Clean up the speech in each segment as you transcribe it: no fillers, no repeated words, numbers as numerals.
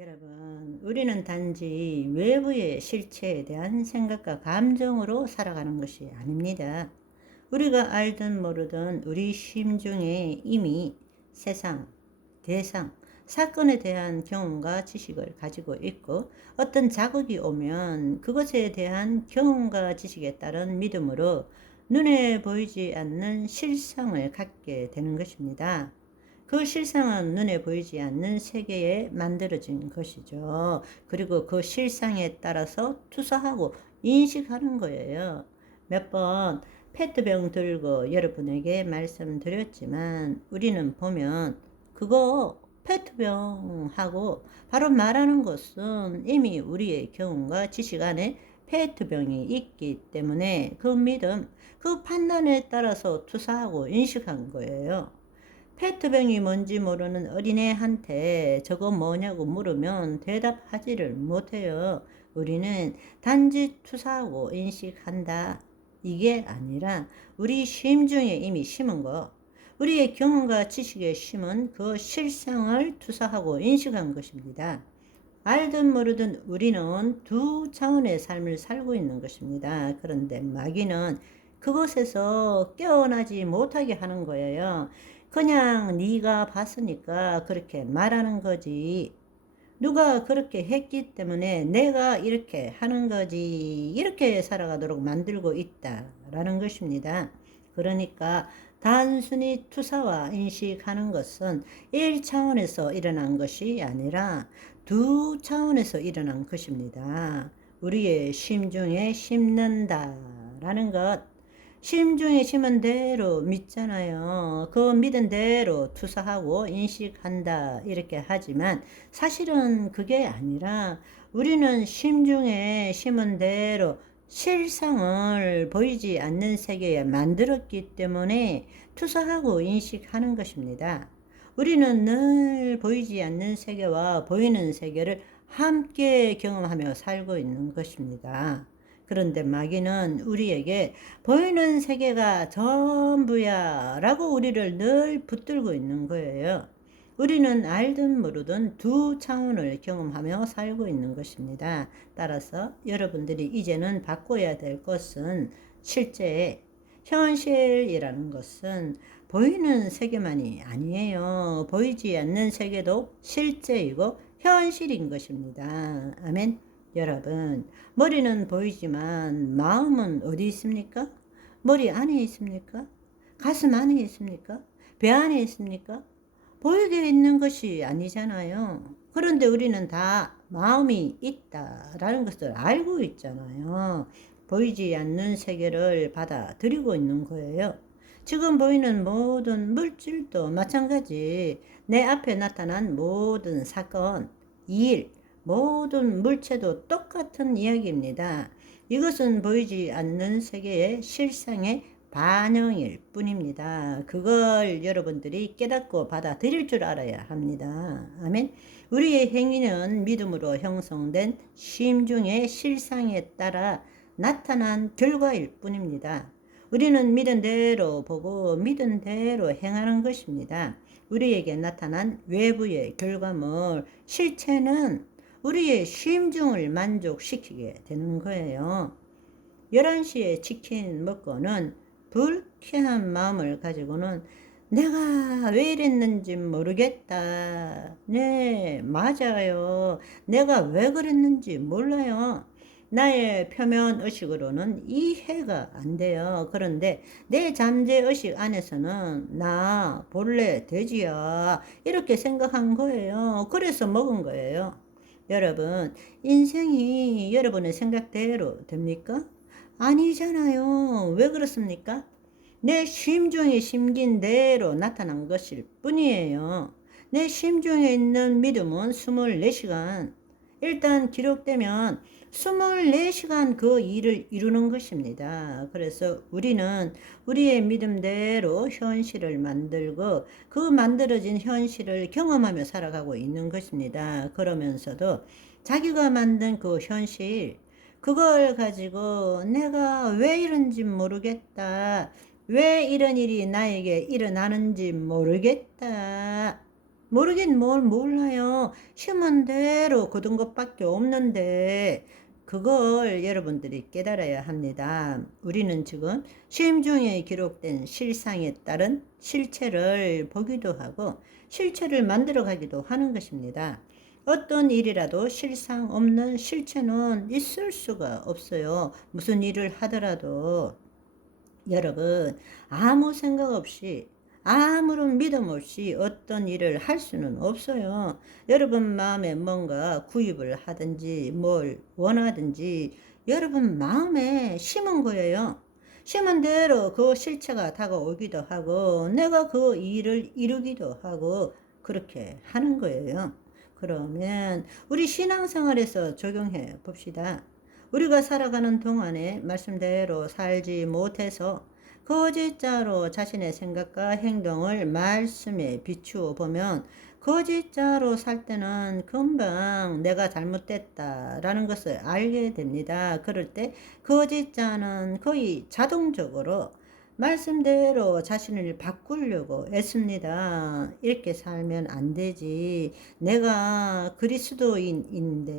여러분, 우리는 단지 외부의 실체에 대한 생각과 감정으로 살아가는 것이 아닙니다. 우리가 알든 모르든 우리 심중에 이미 세상, 대상, 사건에 대한 경험과 지식을 가지고 있고, 어떤 자극이 오면 그것에 대한 경험과 지식에 따른 믿음으로 눈에 보이지 않는 실상을 갖게 되는 것입니다. 그 실상은 눈에 보이지 않는 세계에 만들어진 것이죠. 그리고 그 실상에 따라서 투사하고 인식하는 거예요. 몇 번 페트병 들고 여러분에게 말씀드렸지만, 우리는 보면 그거 페트병하고 바로 말하는 것은 이미 우리의 경험과 지식 안에 페트병이 있기 때문에 그 믿음, 그 판단에 따라서 투사하고 인식한 거예요. 페트병이 뭔지 모르는 어린애한테 저거 뭐냐고 물으면 대답하지를 못해요. 우리는 단지 투사하고 인식한다. 이게 아니라 우리 심중에 이미 심은 거, 우리의 경험과 지식에 심은 그 실상을 투사하고 인식한 것입니다. 알든 모르든 우리는 두 차원의 삶을 살고 있는 것입니다. 그런데 마귀는 그곳에서 깨어나지 못하게 하는 거예요. 그냥 네가 봤으니까 그렇게 말하는 거지. 누가 그렇게 했기 때문에 내가 이렇게 하는 거지. 이렇게 살아가도록 만들고 있다라는 것입니다. 그러니까 단순히 투사와 인식하는 것은 1차원에서 일어난 것이 아니라 두 차원에서 일어난 것입니다. 우리의 심중에 심는다라는 것, 심중에 심은 대로 믿잖아요. 그 믿은 대로 투사하고 인식한다 이렇게 하지만, 사실은 그게 아니라 우리는 심중에 심은 대로 실상을 보이지 않는 세계에 만들었기 때문에 투사하고 인식하는 것입니다. 우리는 늘 보이지 않는 세계와 보이는 세계를 함께 경험하며 살고 있는 것입니다. 그런데 마귀는 우리에게 보이는 세계가 전부야 라고 우리를 늘 붙들고 있는 거예요. 우리는 알든 모르든 두 차원을 경험하며 살고 있는 것입니다. 따라서 여러분들이 이제는 바꿔야 될 것은, 실제 현실이라는 것은 보이는 세계만이 아니에요. 보이지 않는 세계도 실제이고 현실인 것입니다. 아멘. 여러분, 머리는 보이지만 마음은 어디 있습니까? 머리 안에 있습니까? 가슴 안에 있습니까? 배 안에 있습니까? 보이게 있는 것이 아니잖아요. 그런데 우리는 다 마음이 있다라는 것을 알고 있잖아요. 보이지 않는 세계를 받아들이고 있는 거예요. 지금 보이는 모든 물질도 마찬가지. 내 앞에 나타난 모든 사건, 일, 모든 물체도 똑같은 이야기입니다. 이것은 보이지 않는 세계의 실상의 반영일 뿐입니다. 그걸 여러분들이 깨닫고 받아들일 줄 알아야 합니다. 아멘. 우리의 행위는 믿음으로 형성된 심중의 실상에 따라 나타난 결과일 뿐입니다. 우리는 믿은 대로 보고 믿은 대로 행하는 것입니다. 우리에게 나타난 외부의 결과물, 실체는 우리의 심중을 만족시키게 되는 거예요. 11시에 치킨 먹고는 불쾌한 마음을 가지고는 내가 왜 이랬는지 모르겠다. 네, 맞아요. 내가 왜 그랬는지 몰라요. 나의 표면 의식으로는 이해가 안 돼요. 그런데 내 잠재 의식 안에서는 나 본래 돼지야 이렇게 생각한 거예요. 그래서 먹은 거예요. 여러분, 인생이 여러분의 생각대로 됩니까? 아니잖아요. 왜 그렇습니까? 내 심중에 심긴 대로 나타난 것일 뿐이에요. 내 심중에 있는 믿음은 24시간. 일단 기록되면 24시간 그 일을 이루는 것입니다. 그래서 우리는 우리의 믿음대로 현실을 만들고 그 만들어진 현실을 경험하며 살아가고 있는 것입니다. 그러면서도 자기가 만든 그 현실, 그걸 가지고 내가 왜 이런지 모르겠다. 왜 이런 일이 나에게 일어나는지 모르겠다. 모르긴 뭘 몰라요. 심은 대로 거둔 것밖에 없는데 그걸 여러분들이 깨달아야 합니다. 우리는 지금 심중에 기록된 실상에 따른 실체를 보기도 하고 실체를 만들어 가기도 하는 것입니다. 어떤 일이라도 실상 없는 실체는 있을 수가 없어요. 무슨 일을 하더라도 여러분, 아무 생각 없이 아무런 믿음 없이 어떤 일을 할 수는 없어요. 여러분 마음에 뭔가 구입을 하든지 뭘 원하든지 여러분 마음에 심은 거예요. 심은 대로 그 실체가 다가오기도 하고 내가 그 일을 이루기도 하고 그렇게 하는 거예요. 그러면 우리 신앙생활에서 적용해 봅시다. 우리가 살아가는 동안에 말씀대로 살지 못해서 거짓자로 자신의 생각과 행동을 말씀에 비추어 보면 거짓자로 살 때는 금방 내가 잘못됐다라는 것을 알게 됩니다. 그럴 때 거짓자는 거의 자동적으로 말씀대로 자신을 바꾸려고 애씁니다. 이렇게 살면 안 되지. 내가 그리스도인인데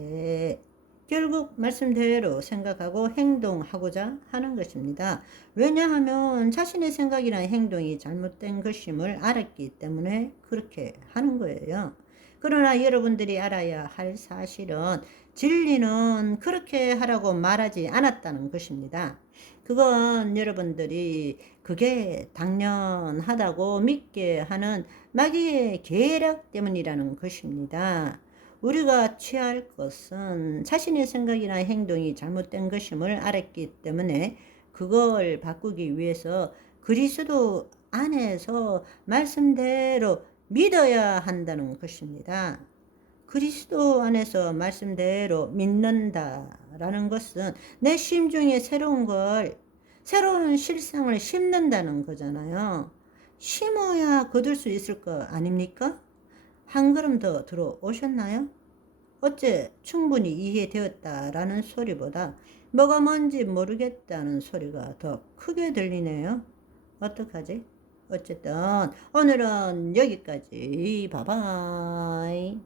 결국 말씀대로 생각하고 행동하고자 하는 것입니다. 왜냐하면 자신의 생각이나 행동이 잘못된 것임을 알았기 때문에 그렇게 하는 거예요. 그러나 여러분들이 알아야 할 사실은 진리는 그렇게 하라고 말하지 않았다는 것입니다. 그건 여러분들이 그게 당연하다고 믿게 하는 마귀의 계략 때문이라는 것입니다. 우리가 취할 것은 자신의 생각이나 행동이 잘못된 것임을 알았기 때문에 그걸 바꾸기 위해서 그리스도 안에서 말씀대로 믿어야 한다는 것입니다. 그리스도 안에서 말씀대로 믿는다라는 것은 내 심중에 새로운 실상을 심는다는 거잖아요. 심어야 거둘 수 있을 거 아닙니까? 한 걸음 더 들어오셨나요? 어째 충분히 이해되었다라는 소리보다 뭐가 뭔지 모르겠다는 소리가 더 크게 들리네요. 어떡하지? 어쨌든 오늘은 여기까지. 바바이.